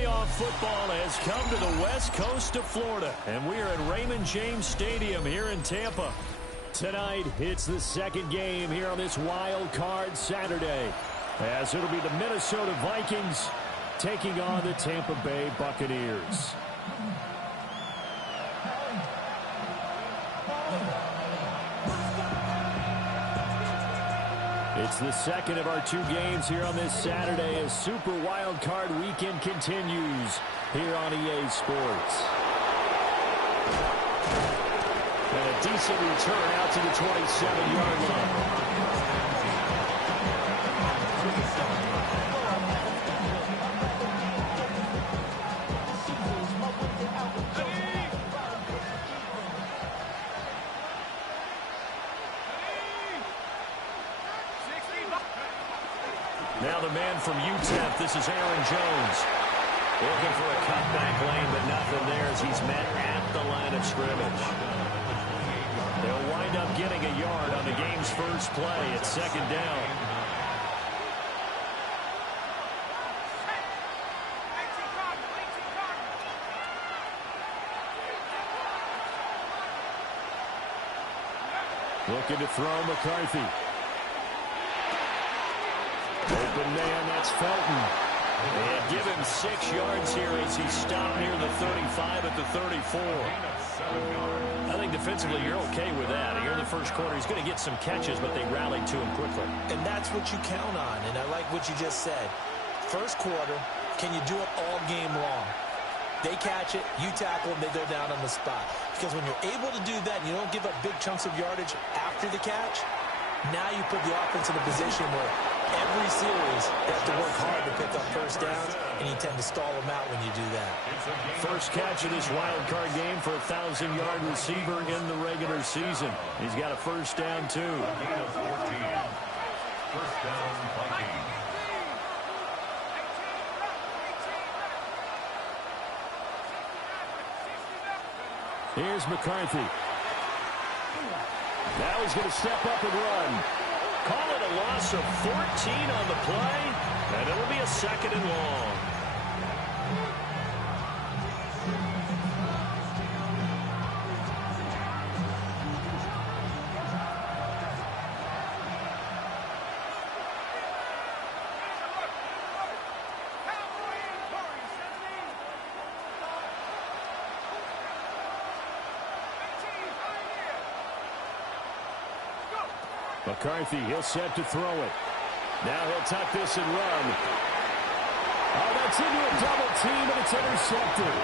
Playoff football has come to the west coast of Florida, and we are at Raymond James Stadium here in Tampa. Tonight, it's the second game here on this wild card Saturday, as it'll be the Minnesota Vikings taking on the Tampa Bay Buccaneers. It's the second of our two games here on this Saturday as Super Wild Card Weekend continues here on EA Sports. And a decent return out to the 27-yard line. Now the man from UTEP, this is Aaron Jones. Looking for a cutback lane, but nothing there as he's met at the line of scrimmage. They'll wind up getting a yard on the game's first play at second down. Looking to throw McCarthy. Open man, that's Felton. And give him 6 yards here as he's stopped near the 35 at the 34. I think defensively you're okay with that. Here in the first quarter, he's going to get some catches, but they rallied to him quickly. And that's what you count on, and I like what you just said. First quarter, can you do it all game long? They catch it, you tackle them, they go down on the spot. Because when you're able to do that and you don't give up big chunks of yardage after the catch, now you put the offense in a position where every series they have to work hard to pick up first downs, and you tend to stall them out when you do that. First catch of this wild card game for a 1,000-yard receiver in the regular season. He's got a first down, too. First down, Vikings. Here's McCarthy. Now he's going to step up and run. Call it a loss of 14 on the play, and it'll be a second and long. McCarthy, he'll set to throw it. Now he'll tuck this and run. Oh, that's into a double team, and it's intercepted.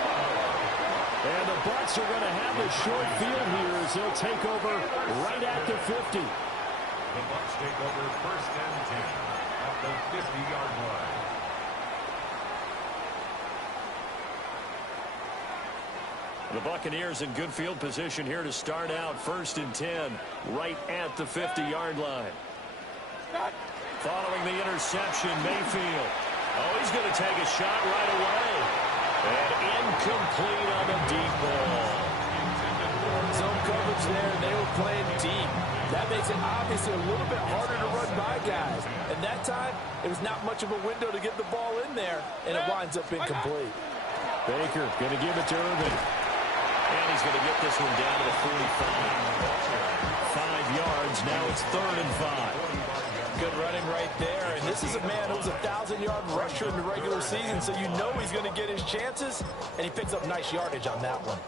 And the Bucs are going to have a short field here as they'll take over right at the 50. The Bucs take over first and 10 at the 50-yard line. The Buccaneers in good field position here to start out first and 10 right at the 50-yard line. Following the interception, Mayfield. Oh, he's going to take a shot right away. And incomplete on the deep ball. Zone coverage there, and they were playing deep. That makes it obviously a little bit harder to run by guys. And that time, it was not much of a window to get the ball in there, and it winds up incomplete. Baker going to give it to Irvin. And he's going to get this one down to the 45. 5 yards. Now it's 3rd and 5. Good running right there. And this is a man who's a 1,000-yard rusher in the regular season, so you know he's going to get his chances. And he picks up nice yardage on that one.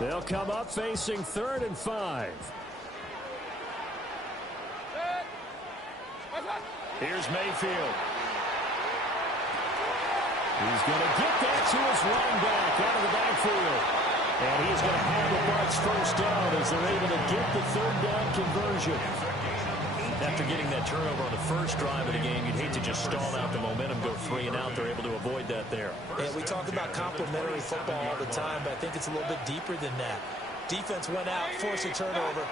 They'll come up facing 3rd and 5. Here's Mayfield. He's going to get that to his running back out of the backfield. And he's going to have the Bucs first down as they're able to get the 3rd down conversion. After getting that turnover on the first drive of the game, you'd hate to just stall out the momentum, go 3 and out. They're able to avoid that there. Yeah, we talk about complementary football all the time, but I think it's a little bit deeper than that. Defense went out, forced a turnover,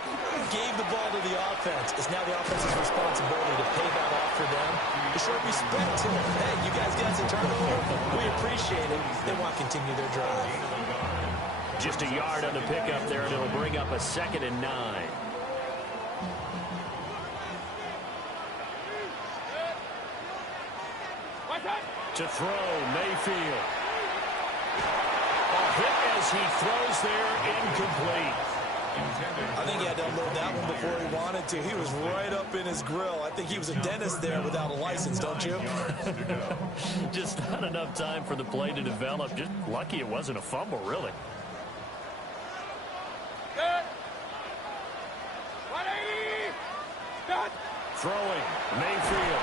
gave the ball to the offense. It's now the offense's responsibility to pay that off for them. To show respect to them. Hey, you guys got some turnover. We appreciate it. They want to continue their drive. Just a yard on the pickup there, and it'll bring up a 2nd and 9. To throw, Mayfield. A hit as he throws there, incomplete. I think he had to unload that one before he wanted to. He was right up in his grill. I think he was a dentist there without a license, don't you? Just not enough time for the play to develop. Just lucky it wasn't a fumble, really. Throwing, Mayfield.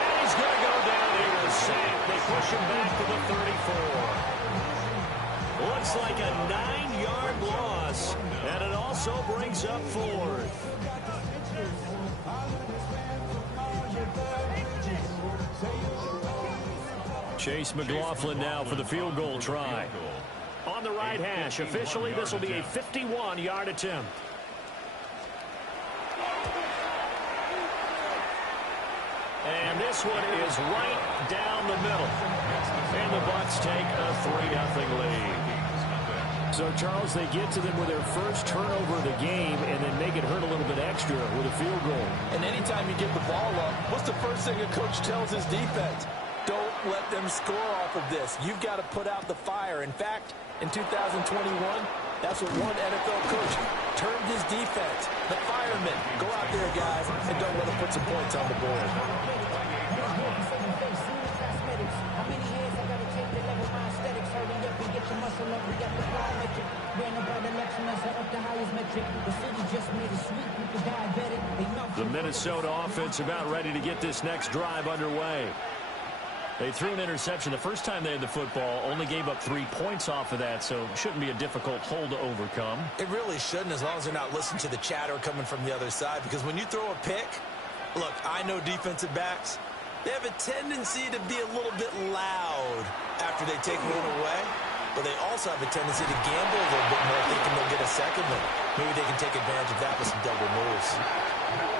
And he's going to go down here to sack. They push him back to the 34. Looks like a 9-yard loss, and it also brings up 4th. Chase McLaughlin now for the field goal try. On the right hash, officially this will be a 51-yard attempt. And this one is right down the middle. And the Bucs take a 3-0 lead. So, Charles, they get to them with their first turnover of the game and then make it hurt a little bit extra with a field goal. And anytime you get the ball up, what's the first thing a coach tells his defense? Don't let them score off of this. You've got to put out the fire. In fact, in 2021, that's what one NFL coach termed his defense. The firemen. Go out there, guys, and don't let them put some points on the board. The Minnesota offense about ready to get this next drive underway. They threw an interception the first time they had the football, only gave up 3 points off of that, so it shouldn't be a difficult hole to overcome. It really shouldn't, as long as they're not listening to the chatter coming from the other side, because when you throw a pick, look, I know defensive backs, they have a tendency to be a little bit loud after they take one away, but they also have a tendency to gamble a little bit more thinking they'll get a second one. Maybe they can take advantage of that with some double moves.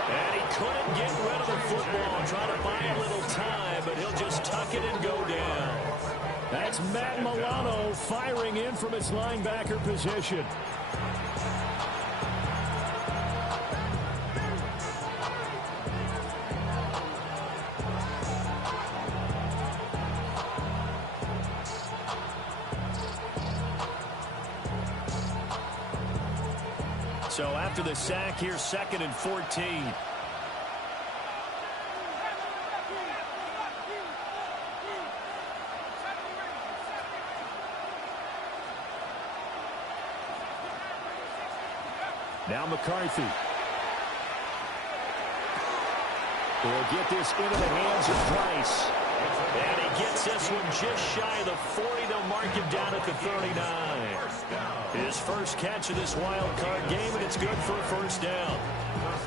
And he couldn't get rid of the football, trying to buy a little time, but he'll just tuck it and go down. That's Matt Milano firing in from its linebacker position. So after the sack, here's 2nd and 14. Now McCarthy. Will get this into the hands of Price. And he gets this one just shy of the 40. They'll mark him down at the 39. His first catch of this wild card game, and it's good for a first down.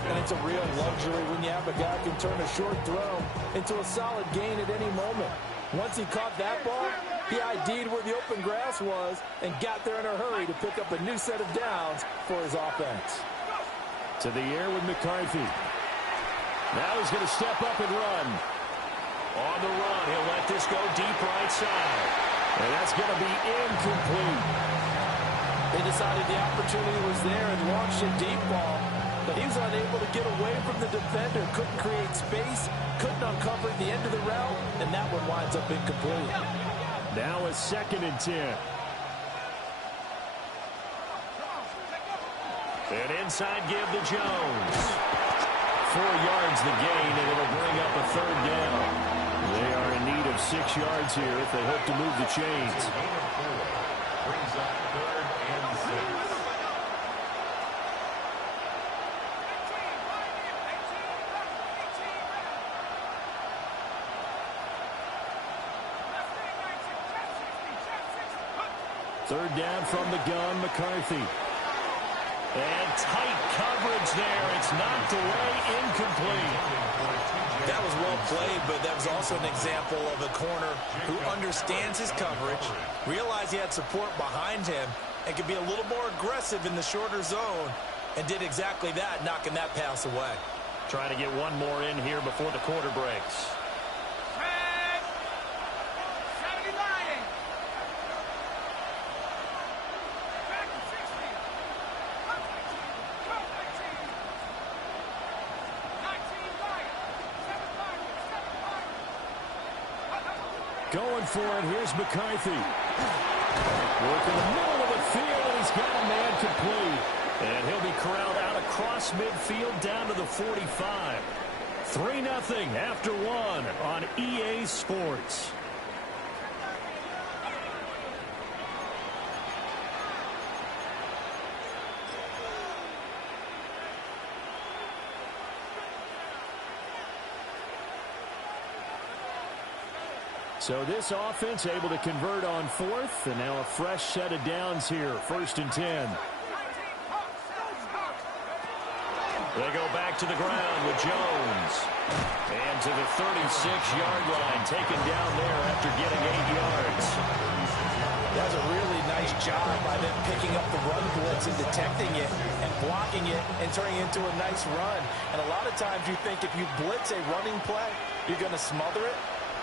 And it's a real luxury when you have a guy who can turn a short throw into a solid gain at any moment. Once he caught that ball, he ID'd where the open grass was and got there in a hurry to pick up a new set of downs for his offense. To the air with McCarthy. Now he's going to step up and run. On the run, he'll let this go deep right side. And that's going to be incomplete. They decided the opportunity was there and launched a deep ball, but he was unable to get away from the defender, couldn't create space, couldn't uncover the end of the route, and that one winds up incomplete. Now a 2nd and 10. And inside give to Jones. 4 yards the gain, and it'll bring up a 3rd down. They are in need of 6 yards here if they hope to move the chains. Brings up 3rd and 6. Third down from the gun, McCarthy. And tight coverage there. It's knocked away, incomplete. That was well played, but that was also an example of a corner who understands his coverage, realized he had support behind him, and could be a little more aggressive in the shorter zone, and did exactly that, knocking that pass away. Trying to get one more in here before the quarter breaks. Going for it. Here's McCarthy. Working the middle of the field, and he's got a man complete. And he'll be corralled out across midfield down to the 45. 3-0 after one on EA Sports. So this offense able to convert on fourth, and now a fresh set of downs here, 1st and 10. They go back to the ground with Jones. And to the 36-yard line, taken down there after getting 8 yards. That's a really nice job by them picking up the run blitz and detecting it and blocking it and turning it into a nice run. And a lot of times you think if you blitz a running play, you're going to smother it.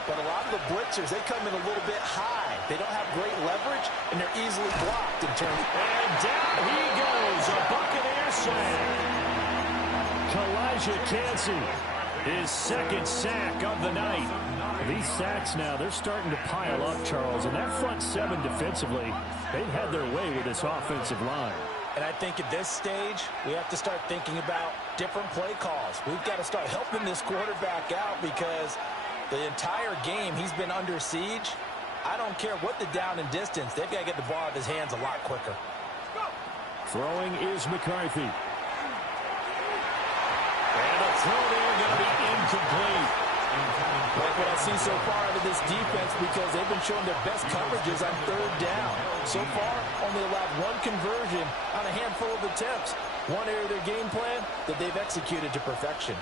But a lot of the blitzers, they come in a little bit high. They don't have great leverage, and they're easily blocked in terms. And down he goes, a Buccaneer sack. Elijah Cansey, his 2nd sack of the night. These sacks now, they're starting to pile up, Charles. And that front 7 defensively, they've had their way with this offensive line. And I think at this stage, we have to start thinking about different play calls. We've got to start helping this quarterback out because the entire game he's been under siege. I don't care what the down and distance. They've got to get the ball out of his hands a lot quicker. Throwing is McCarthy. And a throw there going to be incomplete. Like what I see so far out of this defense because they've been showing their best coverages on 3rd down. So far, only allowed 1 conversion on a handful of attempts. One area of their game plan that they've executed to perfection.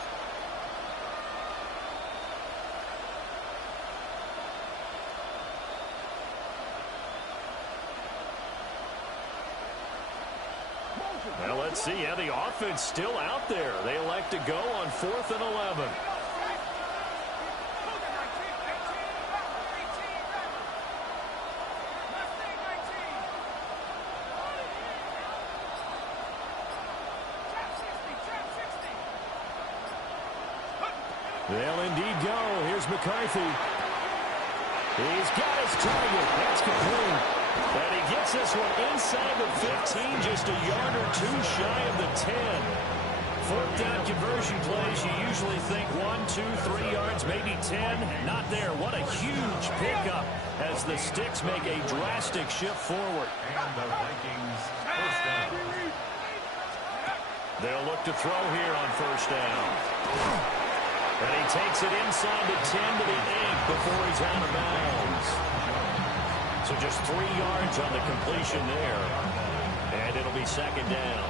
Well, let's see. Yeah, the offense still out there. They elect to go on 4th and 11. They'll indeed go. Here's McCarthy. He's got his target. That's complete. And he gets this one inside the 15, just a yard or 2 shy of the 10. 4th down conversion plays, you usually think 1, 2, 3 yards, maybe 10. Not there. What a huge pickup as the Sticks make a drastic shift forward. And the Vikings 1st down. They'll look to throw here on 1st down. And he takes it inside the 10 to the 8 before he's out of bounds. So just 3 yards on the completion there. And it'll be 2nd down.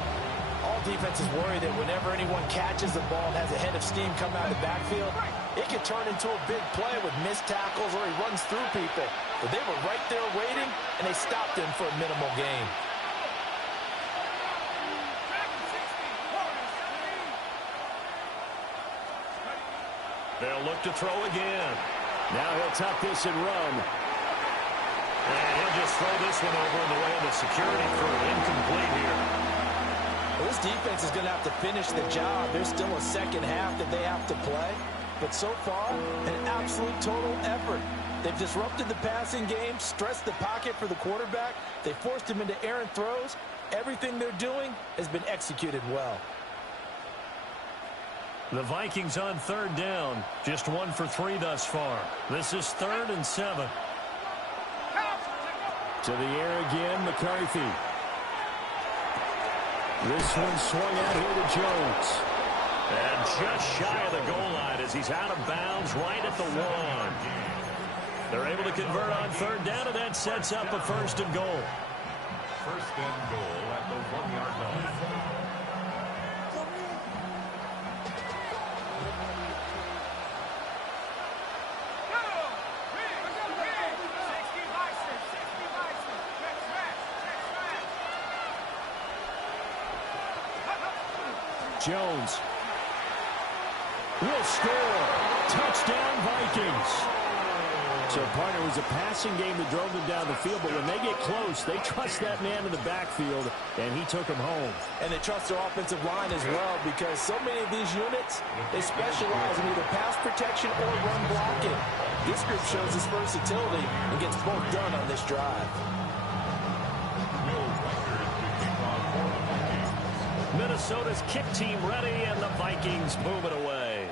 All defenses worry that whenever anyone catches the ball and has a head of steam come out of the backfield, it could turn into a big play with missed tackles or he runs through people. But they were right there waiting, and they stopped him for a minimal gain. They'll look to throw again. Now he'll tuck this and run. And he'll just throw this one over in the way of the security crew. Incomplete here. Well, this defense is going to have to finish the job. There's still a 2nd half that they have to play. But so far, an absolute total effort. They've disrupted the passing game, stressed the pocket for the quarterback. They forced him into errant throws. Everything they're doing has been executed well. The Vikings on 3rd down. Just 1 for 3 thus far. This is 3rd and 7. To the air again, McCarthy. This one swung out here to Jones. And just shy of the goal line as he's out of bounds right at the 1. They're able to convert on 3rd down, and that sets up a 1st and goal. 1st and goal at the 1-yard line. Jones will score. Touchdown, Vikings. So, partner, it was a passing game that drove them down the field, but when they get close, they trust that man in the backfield, and he took them home. And they trust their offensive line as well, because so many of these units, they specialize in either pass protection or run blocking. This group shows its versatility and gets both done on this drive. Minnesota's kick team ready, and the Vikings move it away.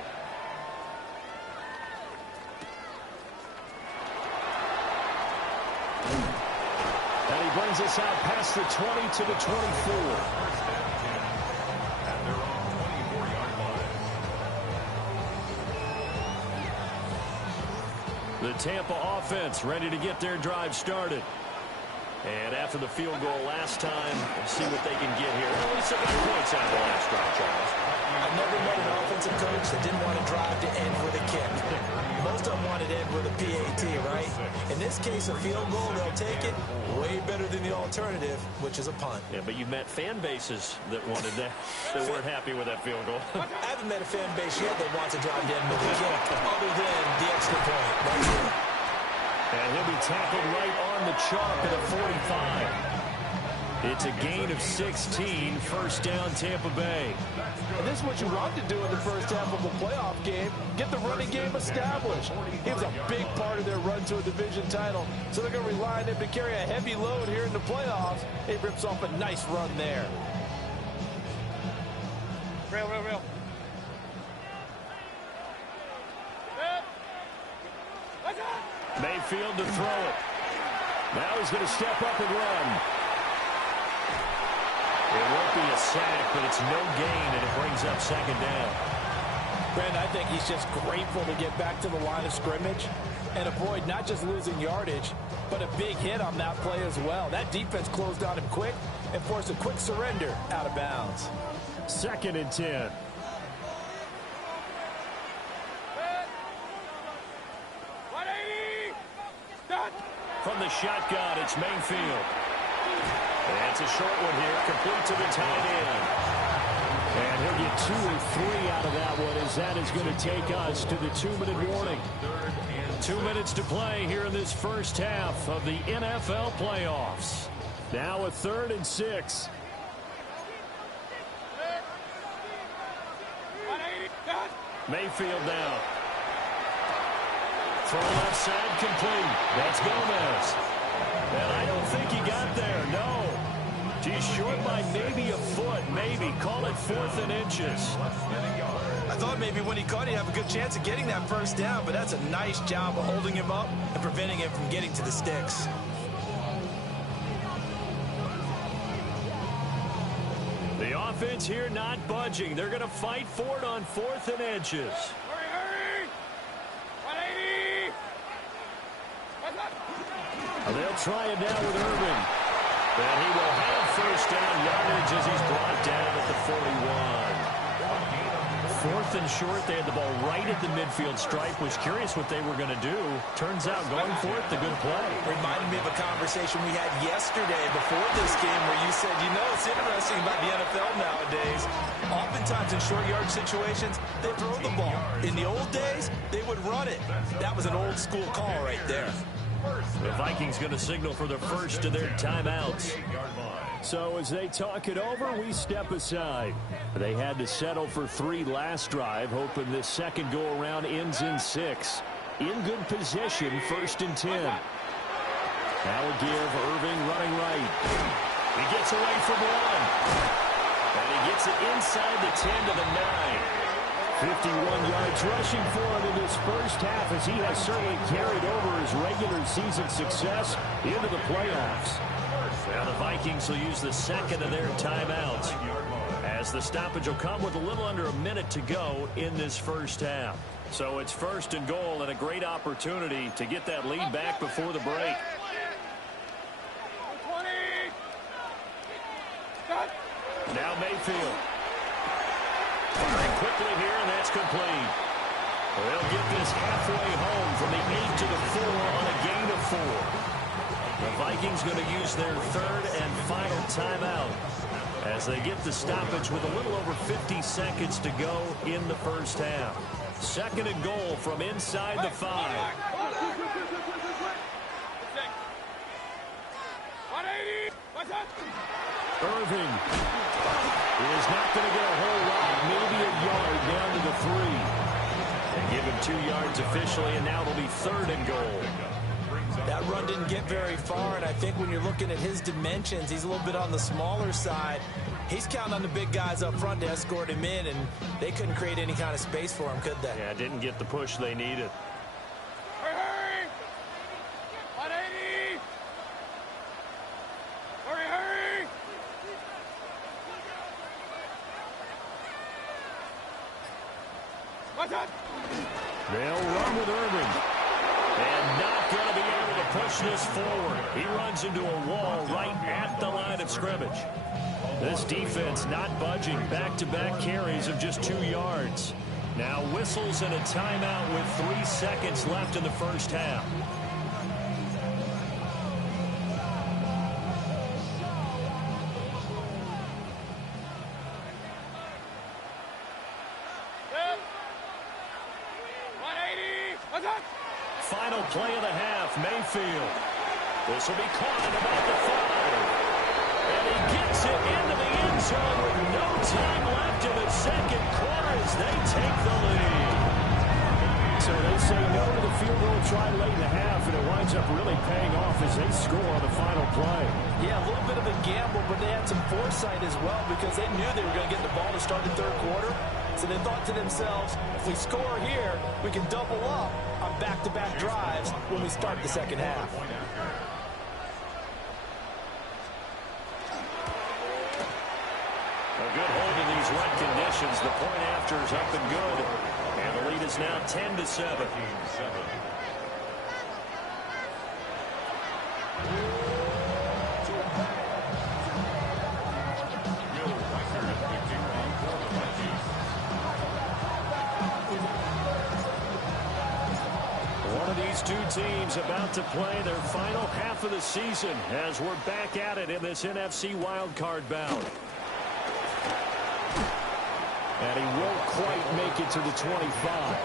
And he brings us out past the 20 to the 24. And they're on 24-yard line. The Tampa offense ready to get their drive started. And after the field goal last time, we'll see what they can get here. At least 7 points out of the last drive, Charles. I've never met an offensive coach that didn't want to drive to end with a kick. Most of them wanted to end with a PAT, right? In this case, a field goal, they'll take it. Way better than the alternative, which is a punt. Yeah, but you met fan bases that wanted that, that weren't happy with that field goal. I haven't met a fan base yet that wants to drive to end with a kick, other than the extra point. That's it. And he'll be tackled right on the chalk at a 45. It's a gain of 16, first down Tampa Bay. And this is what you want to do in the first half of a playoff game. Get the running game established. He was a big part of their run to a division title. So they're going to rely on him to carry a heavy load here in the playoffs. He rips off a nice run there. Real. Mayfield to throw it. Now he's going to step up and run. It won't be a sack, but it's no gain, and it brings up second down. Brent, I think he's just grateful to get back to the line of scrimmage and avoid not just losing yardage, but a big hit on that play as well. That defense closed on him quick and forced a quick surrender out of bounds. 2nd and 10. From the shotgun, it's Mayfield. And it's a short one here, complete to the tight end. And he'll get 2 or 3 out of that one, as that is going to take us to the 2-minute warning. 2 minutes to play here in this first half of the NFL playoffs. Now a 3rd and 6. Mayfield down. Throw left side complete. That's Gomez. And I don't think he got there, no. He's short by maybe a foot, maybe. Call it 4th and inches. I thought maybe when he caught, he'd have a good chance of getting that first down, but that's a nice job of holding him up and preventing him from getting to the sticks. The offense here not budging. They're going to fight for it on 4th and inches. They'll try it now with Irving. And he will have first down yardage as he's brought down at the 41. 4th and short. They had the ball right at the midfield stripe. Was curious what they were going to do. Turns out going for it, the good play. Reminded me of a conversation we had yesterday before this game where you said, you know, it's interesting about the NFL nowadays. Oftentimes in short yard situations, they throw the ball. In the old days, they would run it. That was an old school call right there. The Vikings going to signal for the first of their timeouts. So as they talk it over, we step aside. They had to settle for 3 last drive, hoping this second go-around ends in 6. In good position, 1st and 10. Now a give, Irving running right. He gets away from 1. And he gets it inside the 10 to the 9. 51 yards rushing for him in this first half, as he has certainly carried over his regular season success into the playoffs. Now the Vikings will use the 2nd of their timeouts, as the stoppage will come with a little under a minute to go in this first half. So it's 1st and goal, and a great opportunity to get that lead back before the break. Now Mayfield. Firing quickly here, and that's complete. They'll get this halfway home from the 8 to the 4 on a gain of 4. The Vikings going to use their 3rd and final timeout as they get the stoppage with a little over 50 seconds to go in the first half. 2nd and goal from inside the 5. Irving is not going to get a whole lot, maybe a yard down to the 3. They give him 2 yards officially, and now it'll be 3rd and goal. That run didn't get very far, and I think when you're looking at his dimensions, he's a little bit on the smaller side. He's counting on the big guys up front to escort him in, and they couldn't create any kind of space for him, could they? Yeah, didn't get the push they needed. Hurry! 180! Hurry, hurry! What's up? They'll run with Irving. And not going to be able to push this forward. He runs into a wall right at the line of scrimmage. This defense not budging. Back-to-back carries of just 2 yards. Now whistles and a timeout with 3 seconds left in the first half. Final play of the half, Mayfield. This will be caught at about the 5. And he gets it into the end zone with no time left in the second quarter as they take the lead. So they say no to the field goal try late in the half, and it winds up really paying off as they score on the final play. Yeah, a little bit of a gamble, but they had some foresight as well because they knew they were going to get the ball to start the third quarter. So they thought to themselves, if we score here, we can double up on back-to-back drives when we start the second half. A good hold in these wet conditions. The point after is up and good. And the lead is now 10-7. These two teams about to play their final half of the season as we're back at it in this NFC wildcard bout. And he won't quite make it to the 25.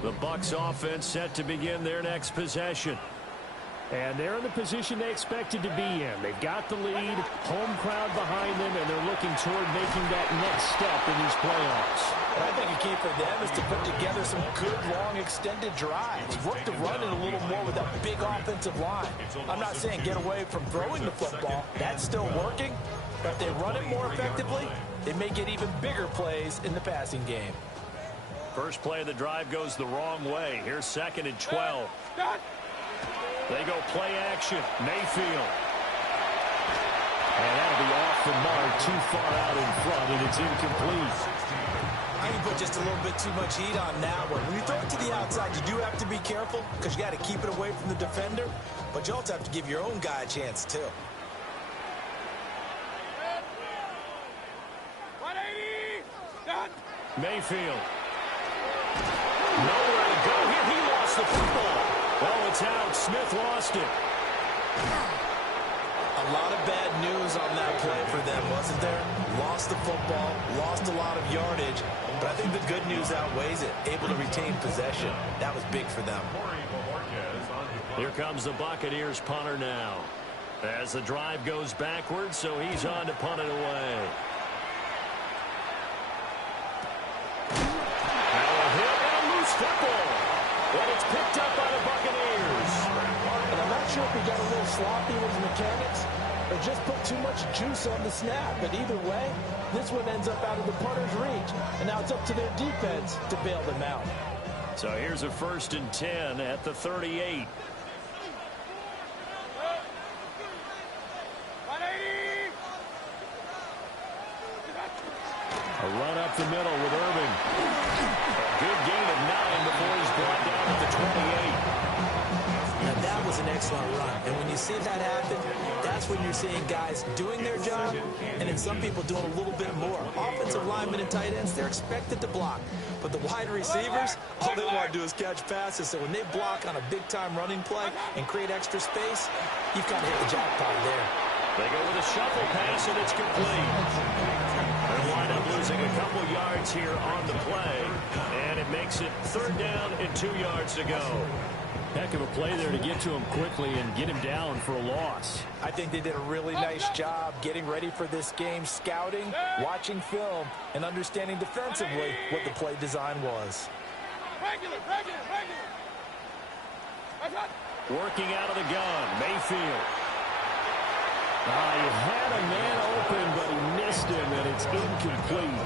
The Bucs offense set to begin their next possession. And they're in the position they expected to be in. They've got the lead, home crowd behind them, and they're looking toward making that next step in these playoffs. And I think a key for them is to put together some good, long, extended drives. Work to run it a little more with that big offensive line. I'm not saying get away from throwing the football. That's still working. But if they run it more effectively, they may get even bigger plays in the passing game. First play of the drive goes the wrong way. Here's 2nd and 12. They go play action. Mayfield. And that'll be off the mark, too far out in front, and it's incomplete. I can put just a little bit too much heat on that one. When you throw it to the outside, you do have to be careful because you got to keep it away from the defender, but you also have to give your own guy a chance too. Mayfield. Nowhere to go here. He lost the football. Oh, it's out. Smith lost it. A lot of bad news on that play for them, wasn't there? Lost the football, lost a lot of yardage, but I think the good news outweighs it. Able to retain possession. That was big for them. Here comes the Buccaneers punter now. As the drive goes backwards, so he's on to punt it away. Football, but it's picked up by the Buccaneers. And I'm not sure if he got a little sloppy with his mechanics or just put too much juice on the snap. But either way, this one ends up out of the punter's reach. And now it's up to their defense to bail them out. So here's a 1st and 10 at the 38. A run up the middle with Irving. A good gain of 9 before he's brought down at the 28. Now that was an excellent run. And when you see that happen, that's That's when you're seeing guys doing their job and then some people doing a little bit more. Offensive linemen and tight ends, they're expected to block. But the wide receivers, all they want to do is catch passes. So when they block on a big-time running play and create extra space, you've got to hit the jackpot there. They go with a shuffle pass, and it's complete. They'll wind up losing a couple yards here on the play, and it makes it 3rd down and 2 yards to go. Heck of a play there to get to him quickly and get him down for a loss. I think they did a really nice job getting ready for this game, scouting, watching film, and understanding defensively what the play design was. Working out of the gun, Mayfield. He had a man open, but he missed him, and it's incomplete.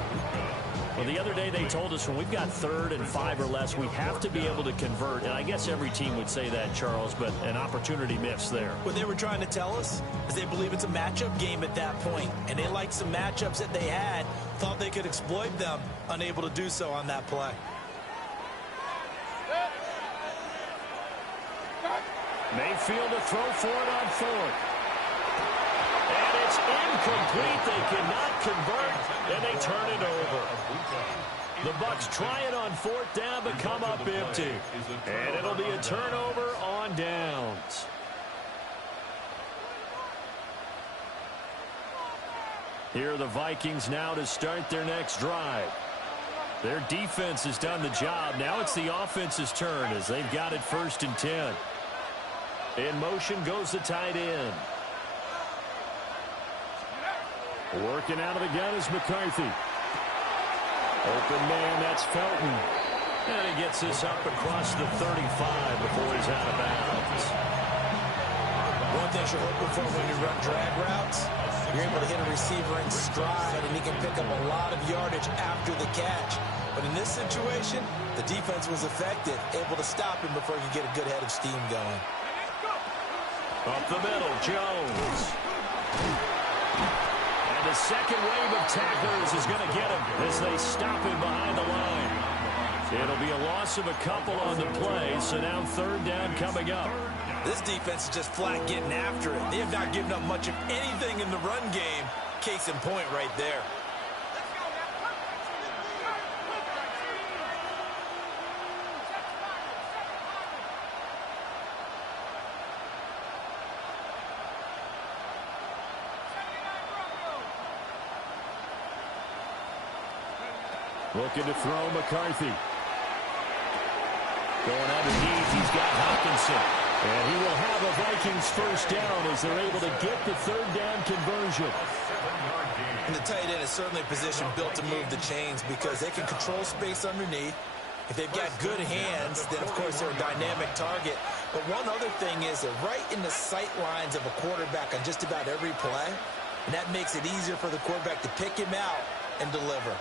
Well, the other day they told us when we've got 3rd and 5 or less, we have to be able to convert. And I guess every team would say that, Charles, but an opportunity missed there. What they were trying to tell us is they believe it's a matchup game at that point, and they liked some matchups that they had, thought they could exploit them, unable to do so on that play. Mayfield to throw for it on 4th. And it's incomplete. They cannot convert, and they turn it over. The Bucs try it on 4th down, but come up empty. And it'll be a turnover on downs. Here are the Vikings now to start their next drive. Their defense has done the job. Now it's the offense's turn as they've got it 1st and 10. In motion goes the tight end. Working out of the gun is McCarthy. Open man, that's Felton. And he gets this up across the 35 before he's out of bounds. One thing you're hoping for when you run drag routes, you're able to hit a receiver in stride, and he can pick up a lot of yardage after the catch. But in this situation, the defense was effective, able to stop him before he could get a good head of steam going. Up the middle, Jones. And the second wave of tacklers is going to get him as they stop him behind the line. It'll be a loss of a couple on the play, so now 3rd down coming up. This defense is just flat getting after it. They have not given up much of anything in the run game. Case in point right there. Looking to throw McCarthy. Going underneath, he's got Hopkinson. And he will have a Vikings 1st down as they're able to get the 3rd down conversion. And the tight end is certainly a position built to move the chains because they can control space underneath. If they've got good hands, then of course they're a dynamic target. But one other thing is they're right in the sight lines of a quarterback on just about every play. And that makes it easier for the quarterback to pick him out and deliver.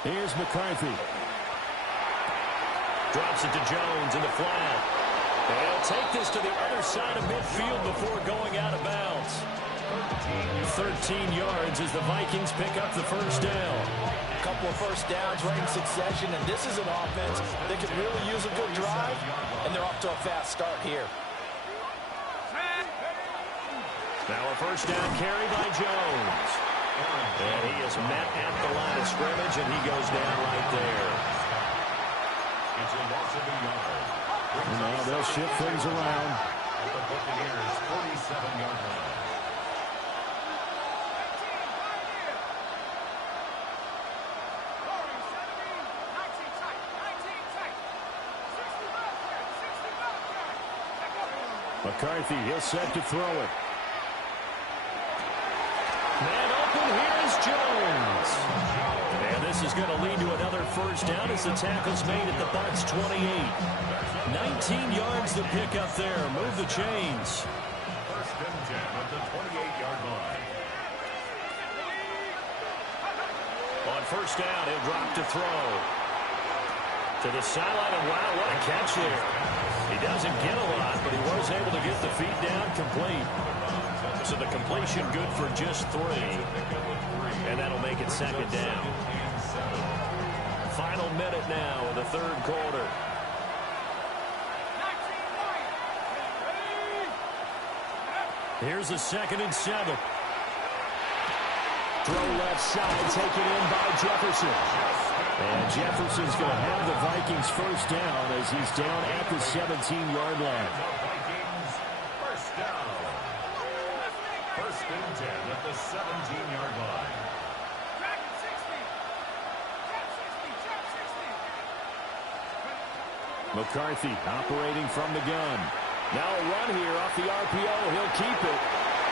Here's McCarthy. Drops it to Jones in the flat. They'll take this to the other side of midfield before going out of bounds. 13 yards as the Vikings pick up the 1st down. A couple of 1st downs right in succession, and this is an offense that could really use a good drive, and they're off to a fast start here. Now a 1st down carry by Jones. And he is met at the line of scrimmage, and he goes down right there. It's a loss of a yard. Now they'll shift things around. At the Buccaneers' 47-yard line. McCarthy, he'll set to throw it. Man open, here is Jones. And this is going to lead to another 1st down as the tackle's made at the Bucs 28. 19 yards the pickup there. Move the chains. 1st and 10 at the 28-yard line. On 1st down, he'll drop to throw. To the sideline, and wow, what a catch there. He doesn't get a lot, but he was able to get the feet down complete. So the completion good for just 3. And that'll make it 2nd down. Final minute now of the 3rd quarter. Here's a 2nd and 7. Throw left side, taken in by Jefferson. And Jefferson's going to have the Vikings first down as he's down at the 17-yard line. Vikings first down. 1st and 10 at the 17-yard line. McCarthy operating from the gun. Now a run here off the RPO. He'll keep it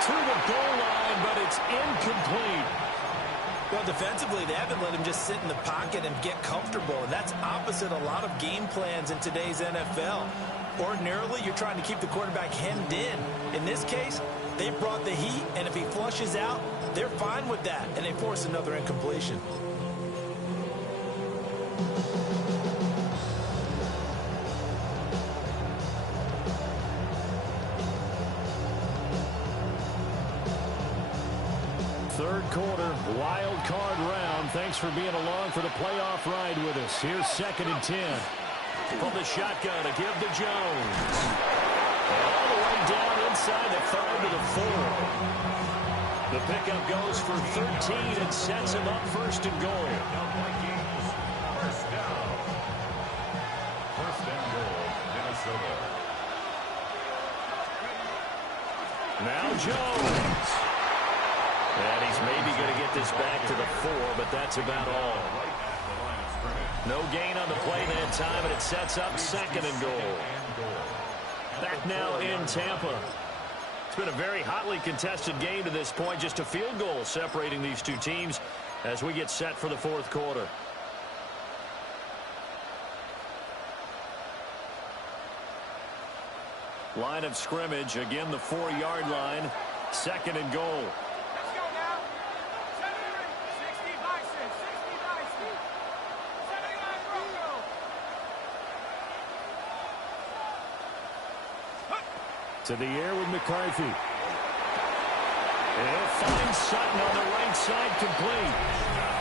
to the goal line, but it's incomplete. Well, defensively, they haven't let him just sit in the pocket and get comfortable, and that's opposite a lot of game plans in today's NFL. Ordinarily, you're trying to keep the quarterback hemmed in. In this case, they brought the heat, and if he flushes out, they're fine with that, and they force another incompletion. Third quarter, wild card round. Thanks for being along for the playoff ride with us. Here's 2nd and 10. From the shotgun to give to Jones. All the way down inside the 5 to the 4. The pickup goes for 13 and sets him up 1st and goal. Vikings first down. 1st and goal, Minnesota. Now Jones. And he's maybe going to get this back to the 4, but that's about all. No gain on the play that time, and it sets up 2nd and goal. Back now in Tampa. It's been a very hotly contested game to this point. Just a field goal separating these two teams as we get set for the 4th quarter. Line of scrimmage, again the 4-yard line. 2nd and goal. To the air with McCarthy. And he'll find Sutton on the right side, complete.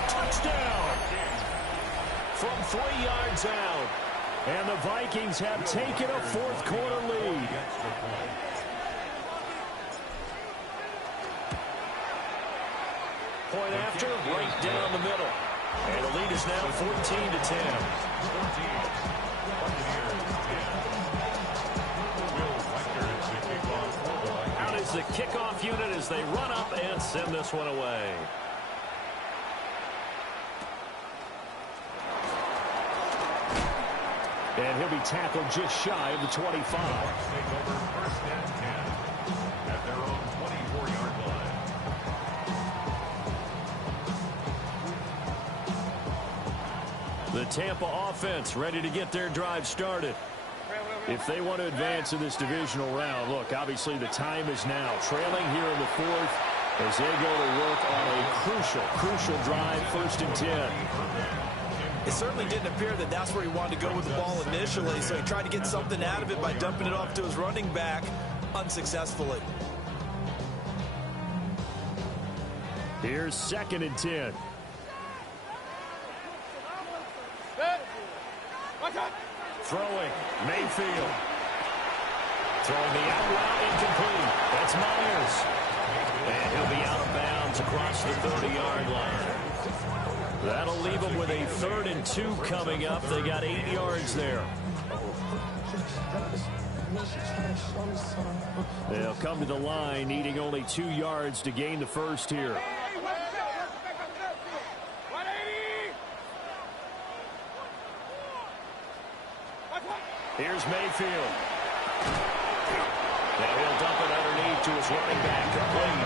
Touchdown! From 3 yards out. And the Vikings have taken a 4th quarter lead. Point after, right down the middle. And the lead is now 14 to 10. Out is the kickoff unit as they run up and send this one away. And he'll be tackled just shy of the 25. Take over 1st and 10 at their own 24-yard line. The Tampa offense ready to get their drive started. If they want to advance in this divisional round, look, obviously the time is now. Trailing here in the 4th as they go to work on a crucial drive, 1st and 10. It certainly didn't appear that that's where he wanted to go with the ball initially, so he tried to get something out of it by dumping it off to his running back unsuccessfully. Here's 2nd and 10. Throwing, Mayfield. Throwing the out route, incomplete. That's Myers. And he'll be out of bounds across the 30-yard line. That'll leave them with a 3rd and 2 coming up. They got 8 yards there. They'll come to the line, needing only 2 yards to gain the first here. Here's Mayfield. Now he'll dump it underneath to his running back, complete.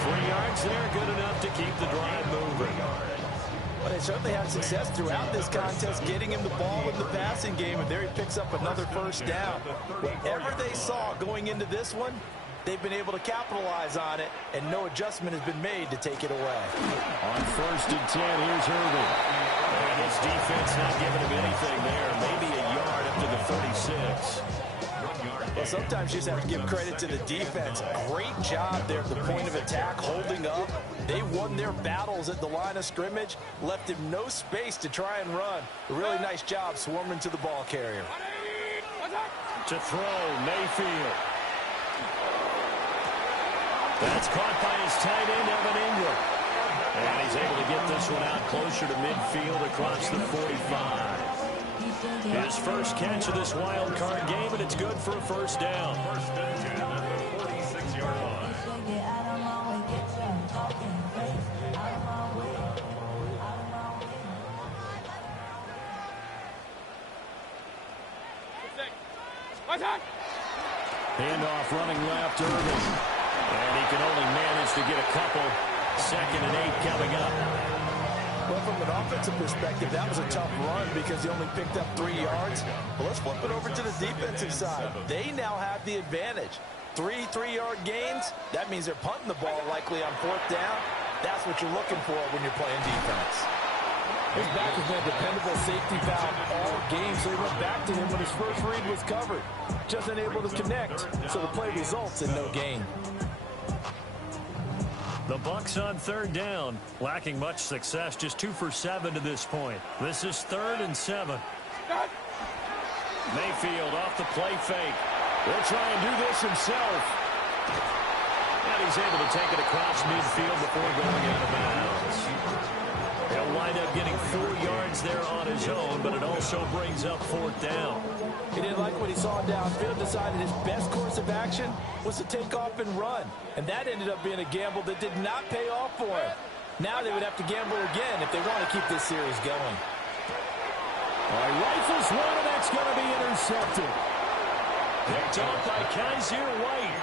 3 yards there, good enough to keep the drive moving. Well, they certainly had success throughout this contest, getting him the ball in the passing game, and there he picks up another first down. Whatever they saw going into this one, they've been able to capitalize on it, and no adjustment has been made to take it away. On 1st and 10, here's Irvin. And this defense not giving him anything there. Maybe a yard up to the 36. Well, sometimes you just have to give credit to the defense. Great job there at the point of attack, holding up. They won their battles at the line of scrimmage, left him no space to try and run. A really nice job swarming to the ball carrier. To throw, Mayfield. That's caught by his tight end, Evan Ingram. And he's able to get this one out closer to midfield across the 45. His first catch of this wild card game, and it's good for a first down. First and 10 at the 46-yard line. Handoff running left, Irvin. And he can only manage to get a couple. 2nd and 8 coming up. Well, from an offensive perspective, that was a tough run because he only picked up 3 yards. But let's flip it over to the defensive side. They now have the advantage. 3 3-yard gains. That means they're punting the ball likely on 4th down. That's what you're looking for when you're playing defense. His back has been a dependable safety valve all game, so he went back to him when his first read was covered. Just unable to connect, so the play results in no gain. The Bucs on 3rd down, lacking much success, just 2 for 7 to this point. This is 3rd and 7. Mayfield off the play fake. He'll try and do this himself. And he's able to take it across midfield before going out of bounds. He'll wind up getting 4 yards there on his own, but it also brings up 4th down. He didn't like what he saw downfield, decided his best course of action was to take off and run. And that ended up being a gamble that did not pay off for him. Now they would have to gamble again if they want to keep this series going. All right, rifles one, and that's going to be intercepted. Picked off by Kaiser White.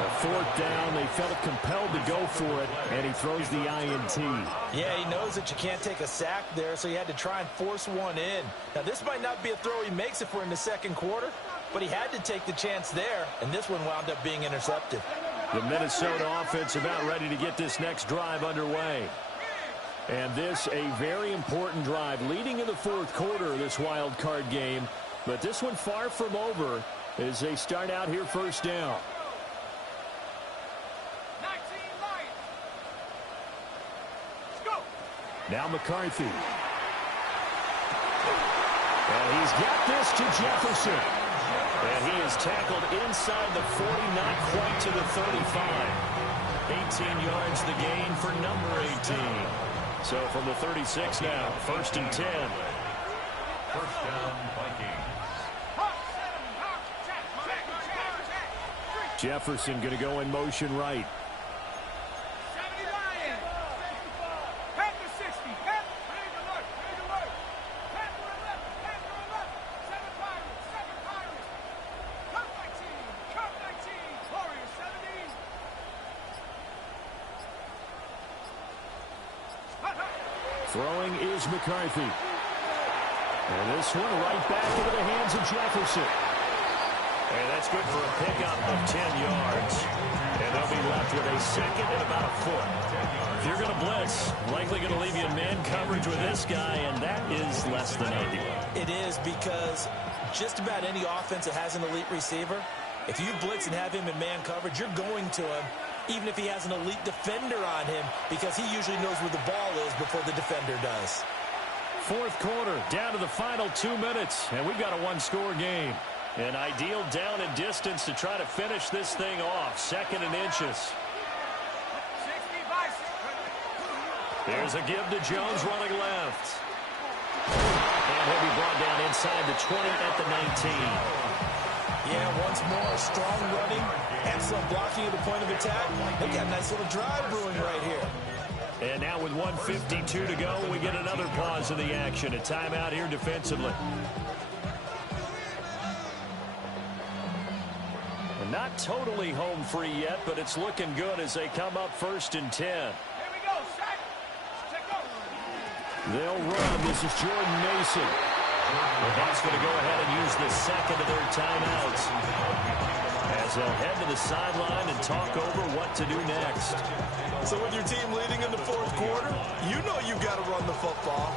A 4th down, they felt compelled to go for it, and he throws the INT. Yeah, he knows that you can't take a sack there, so he had to try and force one in. Now, this might not be a throw he makes if we're in the 2nd quarter, but he had to take the chance there, and this one wound up being intercepted. The Minnesota offense about ready to get this next drive underway. And this a very important drive leading in the 4th quarter of this wild card game, but this one far from over as they start out here 1st down. Now McCarthy. And he's got this to Jefferson. And he is tackled inside the 40, not quite to the 35. 18 yards the gain for number 18. So from the 36 now, 1st and 10. First down, Vikings. Jefferson going to go in motion right. Throwing is McCarthy. And this one right back into the hands of Jefferson. And that's good for a pickup of 10 yards. And they'll be left with a 2nd and about a foot. If you're going to blitz, likely going to leave you in man coverage with this guy, and that is less than ideal. It is, because just about any offense that has an elite receiver, if you blitz and have him in man coverage, you're going to him, even if he has an elite defender on him, because he usually knows where the ball is before the defender does. 4th quarter, down to the final 2 minutes, and we've got a 1-score game. An ideal down and distance to try to finish this thing off. 2nd and inches. There's a give to Jones running left. And he'll be brought down inside the 20 at the 19. Yeah, once more, strong running, excellent blocking at the point of attack. They've got a nice little drive brewing right here. And now with 1:52 to go, we get another pause in the action. A timeout here defensively. And not totally home free yet, but it's looking good as they come up 1st and 10. Here we go, set. Check over. They'll run. This is Jordan Mason. The Bucs going to go ahead and use the 2nd of their timeouts as they'll head to the sideline and talk over what to do next. So with your team leading in the 4th quarter, you know you've got to run the football.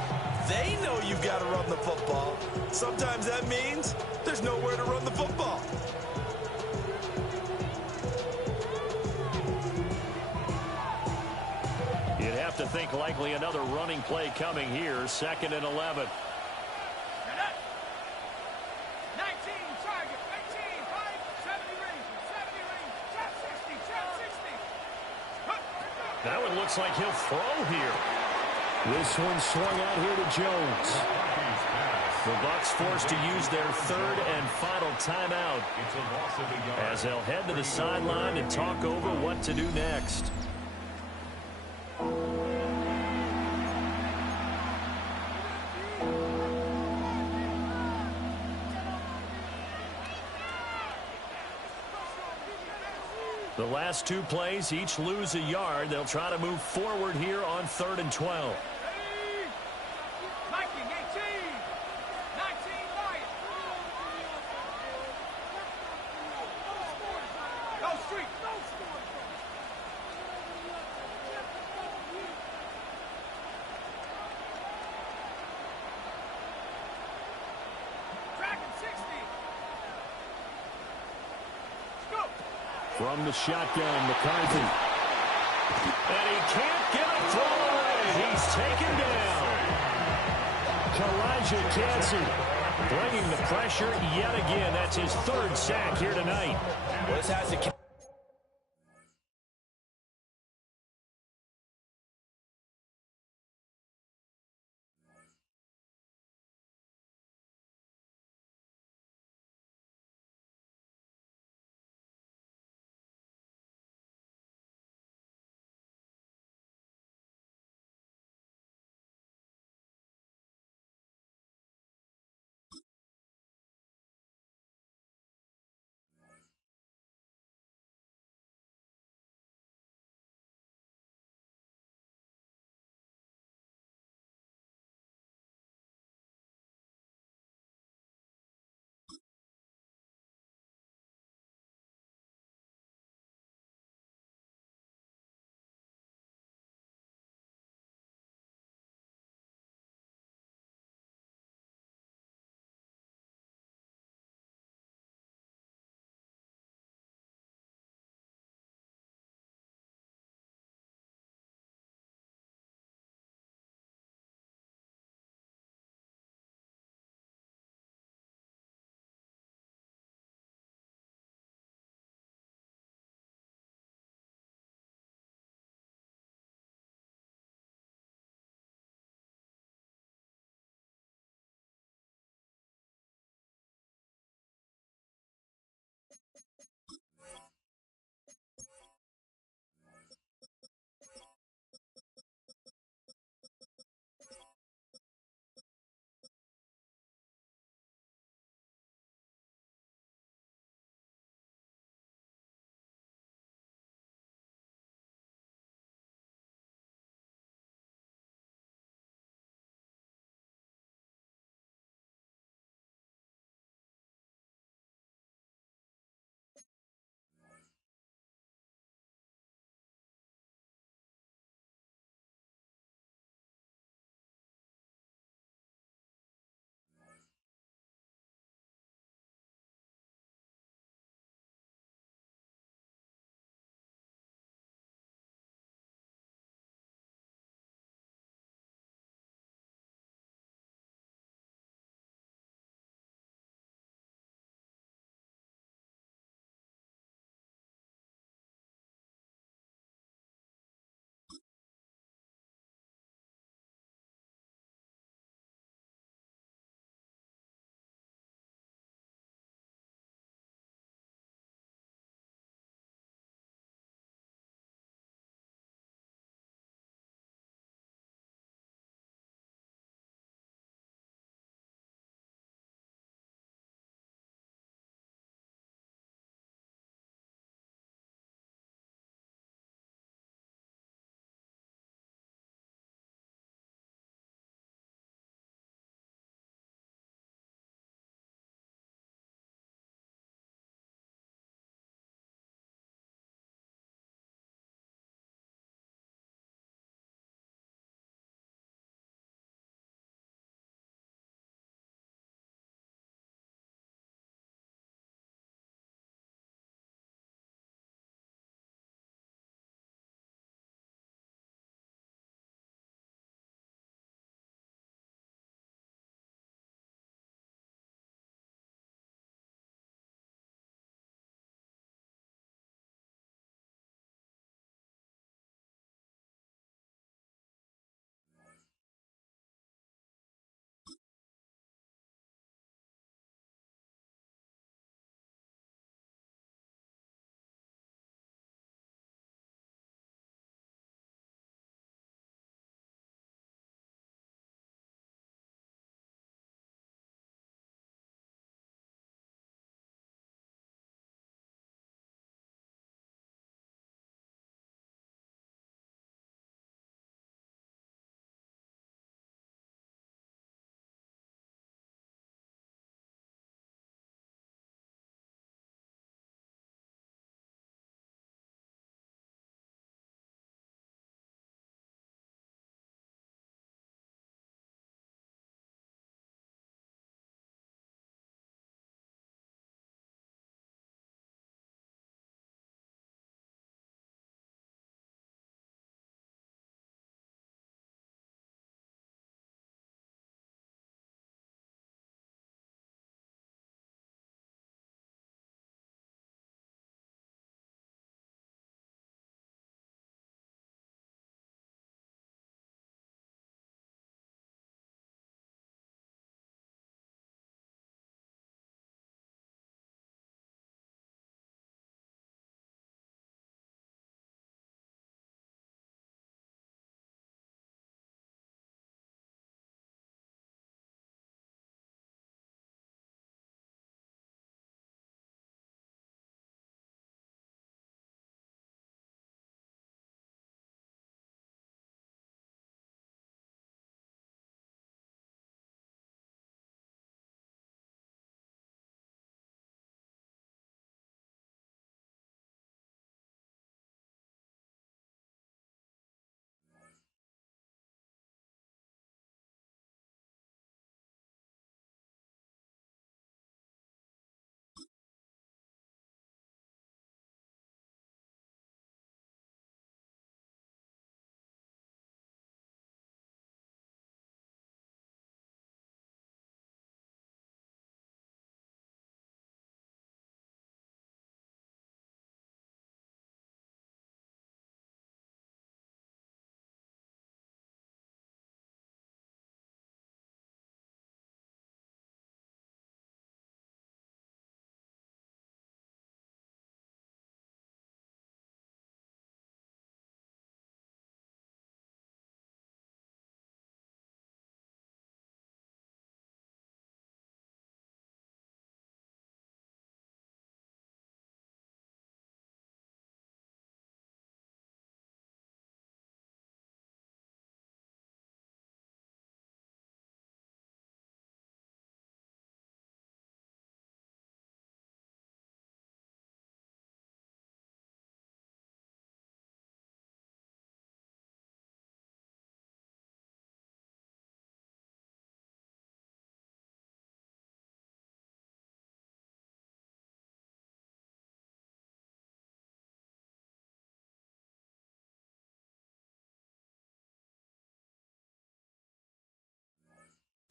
They know you've got to run the football. Sometimes that means there's nowhere to run the football. You'd have to think likely another running play coming here. 2nd and 11. 19, target, 18, 5, 70 range, 70 range, 60, 60. That one looks like he'll throw here. This one swung out here to Jones. The Bucs forced to use their third and final timeout as they'll head to the sideline and talk over what to do next. The last two plays, each lose a yard. They'll try to move forward here on 3rd and 12. Viking 18. 19 Lions. Go street. Dragon 60. Go. From the shotgun, McCarthy. And he can't get a throw away. He's taken down. Kalijah Cansey bringing the pressure yet again. That's his 3rd sack here tonight. Well, this has to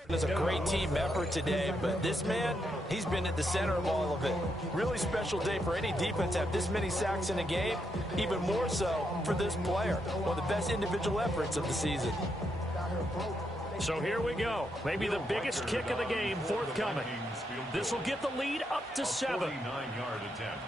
It's a great team effort today, but this man, he's been at the center of all of it. Really special day for any defense to have this many sacks in a game, even more so for this player. One of the best individual efforts of the season. So here we go. Maybe the biggest kick of the game forthcoming. This will get the lead up to 7. 49-yard attempt.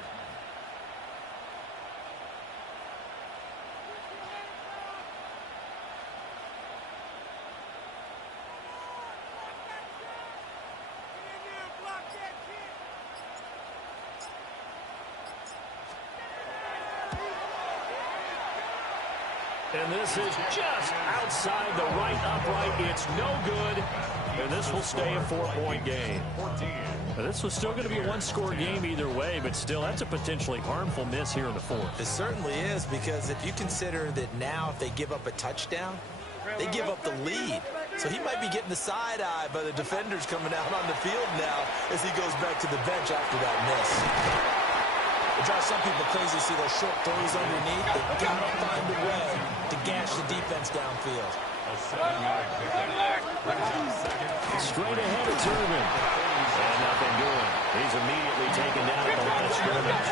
And this is just outside the right upright. It's no good. And this will stay a 4-point game. Now, this was still going to be a one-score game either way, but still, that's a potentially harmful miss here in the 4th. It certainly is, because if you consider that now if they give up a touchdown, they give up the lead. So he might be getting the side eye by the defenders coming out on the field now as he goes back to the bench after that miss. It drives some people crazy to see those short throws underneath. They've got to find a way to gash the defense downfield. Straight ahead of Irvin. And nothing doing. He's immediately taken down at the line of scrimmage.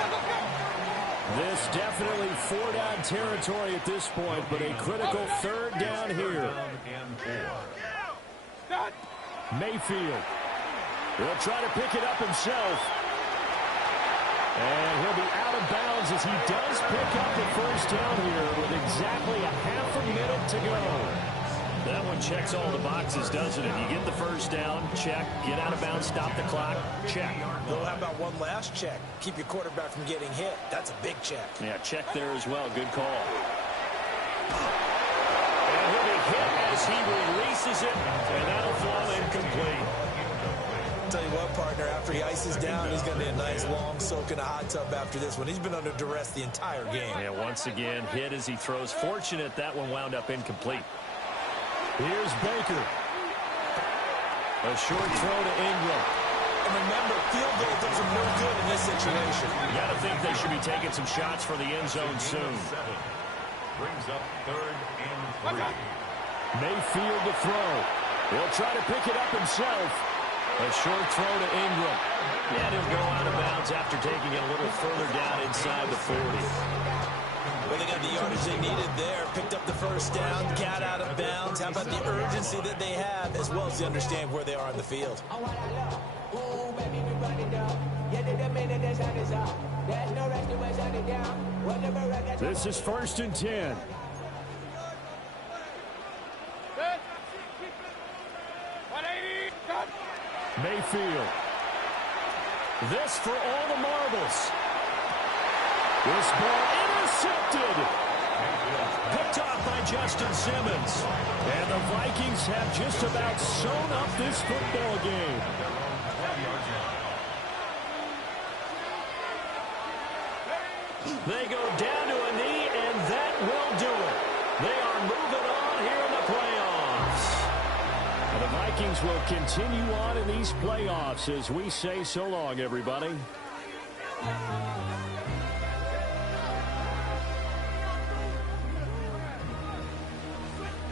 This definitely 4-down territory at this point, but a critical 3rd down here. Mayfield. He'll try to pick it up himself. And he'll be out of bounds as he does pick up the 1st down here with exactly a half a minute to go. That one checks all the boxes, doesn't it? You get the 1st down, check. Get out of bounds, stop the clock, check. Well, how about one last check? Keep your quarterback from getting hit. That's a big check. Yeah, check there as well. Good call. And he'll be hit as he releases it, and that'll fall incomplete. Tell you what, partner, after he ices down, he's going to be a nice long soak in a hot tub after this one. He's been under duress the entire game. Yeah, once again, hit as he throws. Fortunate that one wound up incomplete. Here's Baker. A short throw to Ingram. And remember, field goal does him no good in this situation. You got to think they should be taking some shots for the end zone soon. Brings up 3rd and 3. Mayfield to throw. He'll try to pick it up himself. A short throw to Ingram. And he'll go out of bounds after taking it a little further down inside the 40. Well, they got the yardage they needed there. Picked up the 1st down, got out of bounds. How about the urgency that they have, as well as they understand where they are on the field? This is 1st and 10. Mayfield. This for all the marbles. This ball intercepted. Picked off by Justin Simmons. And the Vikings have just about sewn up this football game. They go down to a knee, and that will do it. They are moving on here in the playoffs. And the Vikings will continue on in these playoffs as we say so long, everybody.